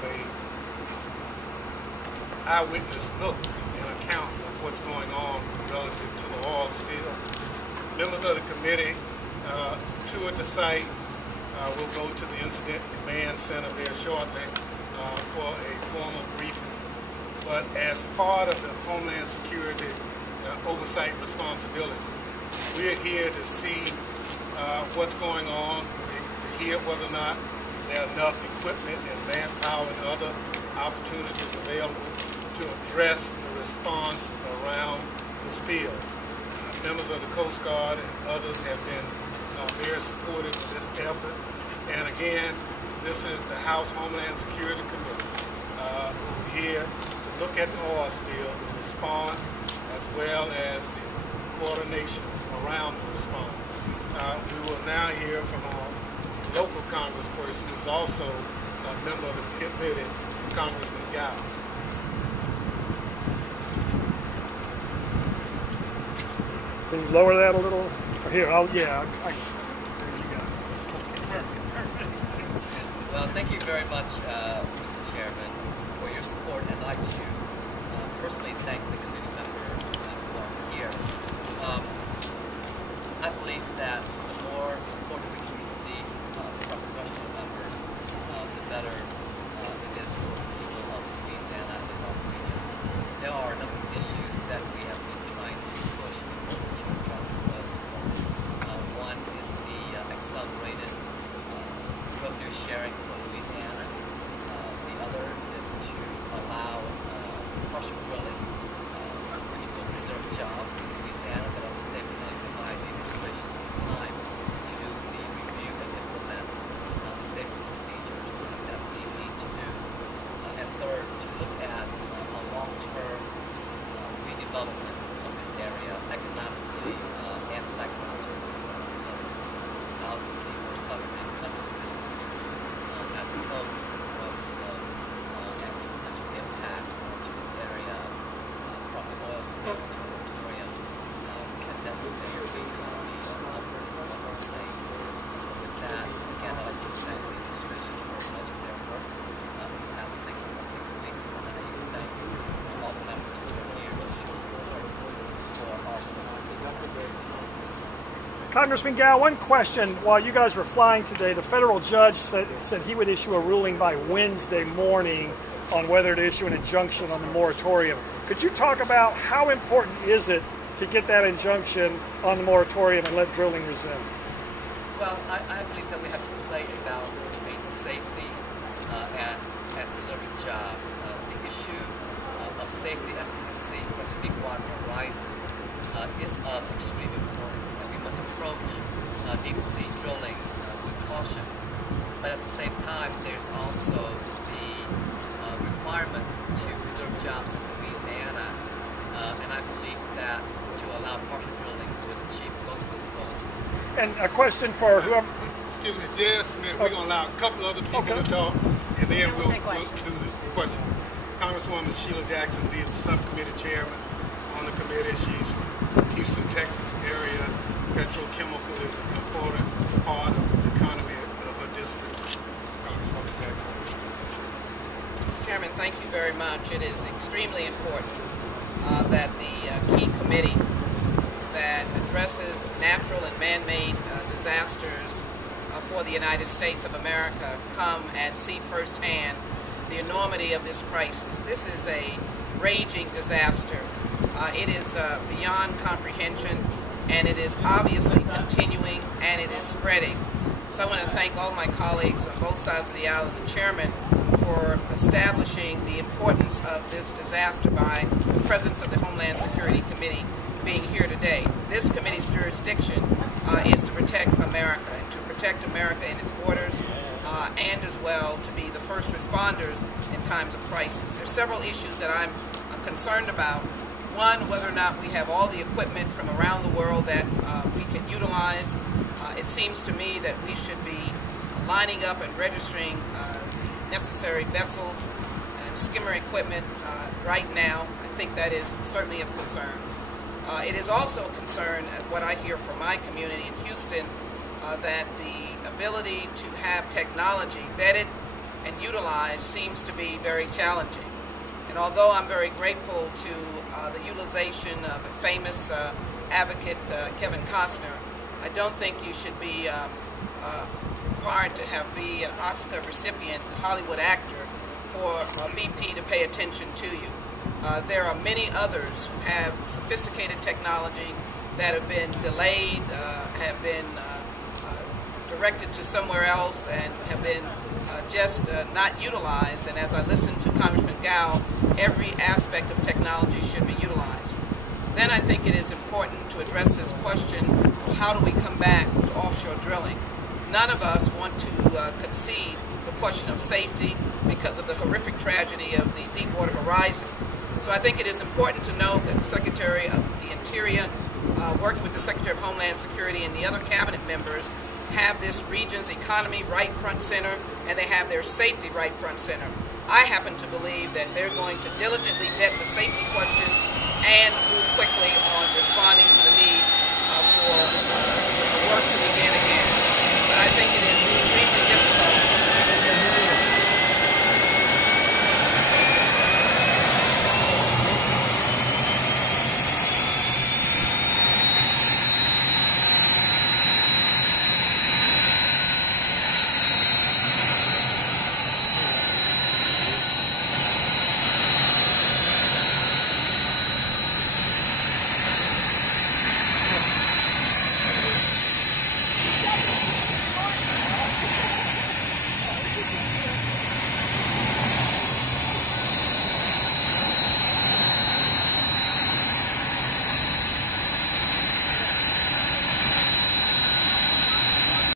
have a eyewitness look and account of what's going on relative to the oil spill. Members of the committee toured the site. We'll go to the Incident Command Center there shortly for a formal briefing. But as part of the Homeland Security oversight responsibility, we're here to see what's going on, to hear whether or not there are enough equipment and manpower and other opportunities available to address the response around the spill. Members of the Coast Guard and others have been very supportive of this effort. And again, this is the House Homeland Security Committee. We're here to look at the oil spill, the response, as well as the coordination around the response. We will now hear from our local congressperson, who's also a member of the committee, Congressman Gow. Can you lower that a little? Or here, there you go. Well, thank you very much, Mr. Chairman, for your support. I'd like to personally thank the committee members who are here. I believe that the more support we can receive from congressional members, the better it is for the people of Louisiana and the Gulf regions. There are a number of issues that we have been trying to push in order to address as well as one is the accelerated revenue sharing for Louisiana. The other is to allow partial drilling, which will preserve jobs in Louisiana, but at the same time provide the administration time to do the review and implement the safety procedures that we need to do. And third, to look at a long-term redevelopment of this area economically and psychologically, because thousands of people are suffering, hundreds of businesses at the coast and across the and the potential impact to this area from the oil spill to the moratorium can devastate the economy of this wonderful state. So with that, again, I'd like to thank the administration for much of their work in the past six weeks, and I thank all the members that are here to show support for our story. Congressman Gow, one question. While you guys were flying today, the federal judge said he would issue a ruling by Wednesday morning on whether to issue an injunction on the moratorium. Could you talk about how important is it to get that injunction on the moratorium and let drilling resume? Well, I believe that we have to play a balance between safety and preserving jobs. The issue of safety, as we can see from the Deepwater Horizon, is of extreme importance, and we must approach deep sea drilling with caution. But at the same time, there's also the requirement to preserve jobs in Louisiana, and I believe that to allow partial drilling would achieve both of those goals. And a question for whoever. Excuse me, Jess Smith. We're going to allow a couple other people to talk, and then we'll do this question. Congresswoman Sheila Jackson Lee is the subcommittee chairman on the committee. She's from Houston, Texas area. Petrochemical is an important part of the economy of her district. Congresswoman Jackson. Mr. Chairman, thank you very much. It is extremely important that the key committee that addresses natural and man-made disasters for the United States of America come and see firsthand the enormity of this crisis. This is a raging disaster. It is beyond comprehension, and it is obviously continuing, and it is spreading. So I want to thank all my colleagues on both sides of the aisle and the chairman for establishing the importance of this disaster by the presence of the Homeland Security Committee being here today. This committee's jurisdiction is to protect America, and to protect America in its borders, and as well to be the first responders in times of crisis. There are several issues that I'm concerned about. One, whether or not we have all the equipment from around the world that we can utilize. It seems to me that we should be lining up and registering the necessary vessels and skimmer equipment right now. I think that is certainly of concern. It is also a concern, what I hear from my community in Houston, that the ability to have technology vetted and utilize seems to be very challenging. And although I'm very grateful to the utilization of a famous advocate, Kevin Costner, I don't think you should be required to be an Oscar recipient, Hollywood actor, for BP to pay attention to you. There are many others who have sophisticated technology that have been delayed, have been directed to somewhere else, and have been just not utilized. And as I listen to Congressman Gow, every aspect of technology should be utilized. Then I think it is important to address this question, how do we come back to offshore drilling? None of us want to concede the question of safety because of the horrific tragedy of the Deepwater Horizon. So I think it is important to note that the Secretary of the Interior, working with the Secretary of Homeland Security and the other cabinet members, have this region's economy right front center, and they have their safety right front center. I happen to believe that they're going to diligently vet the safety questions and move quickly on responding to the need for the work to be